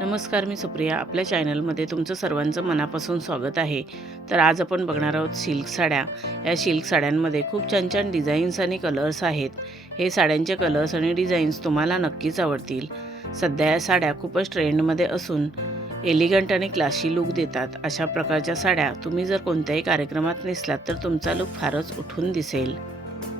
नमस्कार, मी सुप्रिया. आपल्या चॅनलमध्ये तुमचं सर्वांचं मनापासून स्वागत आहे. तर आज आपण बघणार आहोत सिल्क साड्या. या सिल्क साड्यांमध्ये खूप छान छान डिझाईन्स आणि कलर्स आहेत. हे साड्यांचे कलर्स आणि डिझाईन्स तुम्हाला नक्कीच आवडतील. सध्या या साड्या खूपच ट्रेंडमध्ये असून एलिगंट आणि क्लासी लुक देतात. अशा प्रकारच्या साड्या तुम्ही जर कोणत्याही कार्यक्रमात नेसलात तर तुमचा लुक फारच उठून दिसेल.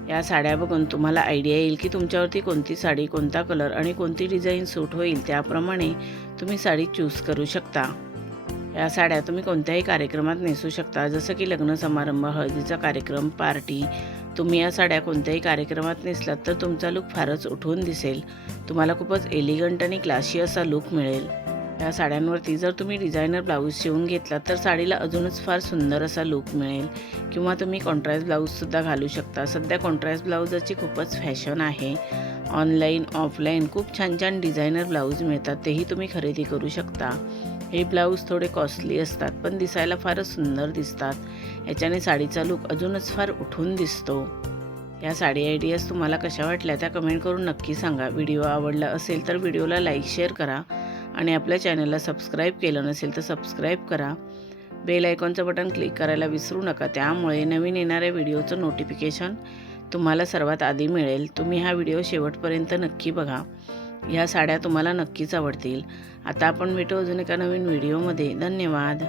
या साड्या बघून तुम्हाला आयडिया येईल की तुमच्यावरती कोणती साडी, कोणता कलर आणि कोणती डिझाईन सूट होईल. त्याप्रमाणे तुम्ही साडी चूज करू शकता. या साड्या तुम्ही कोणत्याही कार्यक्रमात नेसू शकता, जसं की लग्न समारंभ, हळदीचा कार्यक्रम, पार्टी. तुम्ही या साड्या कोणत्याही कार्यक्रमात नेसलात तर तुमचा लुक फारच उठून दिसेल. तुम्हाला खूपच एलिगंट आणि क्लासी असा लुक मिळेल. या साड्यांवरती जर तुम्ही डिझायनर ब्लाऊज शिवून घेतला तर साडीला अजूनच फार सुंदर असा लुक मिळेल. किंवा तुम्ही कॉन्ट्रास्ट ब्लाऊजसुद्धा घालू शकता. सध्या कॉन्ट्रास्ट ब्लाऊजाची खूपच फॅशन आहे. ऑनलाईन, ऑफलाईन खूप छान छान डिझायनर ब्लाऊज मिळतात, तेही तुम्ही खरेदी करू शकता. हे ब्लाऊज थोडे कॉस्टली असतात पण दिसायला फारच सुंदर दिसतात. याच्याने साडीचा लुक अजूनच फार उठून दिसतो. या साडी आयडियाज तुम्हाला कशा वाटल्या त्या कमेंट करून नक्की सांगा. व्हिडिओ आवडला असेल तर व्हिडिओला लाईक, शेअर करा आणि आपल्या चॅनलला सबस्क्राईब केलं नसेल तर सबस्क्राईब करा. बेल आयकॉनचं बटन क्लिक करायला विसरू नका, त्यामुळे नवीन येणाऱ्या व्हिडिओचं नोटिफिकेशन तुम्हाला सर्वात आधी मिळेल. तुम्ही हा व्हिडिओ शेवटपर्यंत नक्की बघा. ह्या साड्या तुम्हाला नक्कीच आवडतील. आता आपण भेटू अजून एका नवीन व्हिडिओमध्ये. धन्यवाद.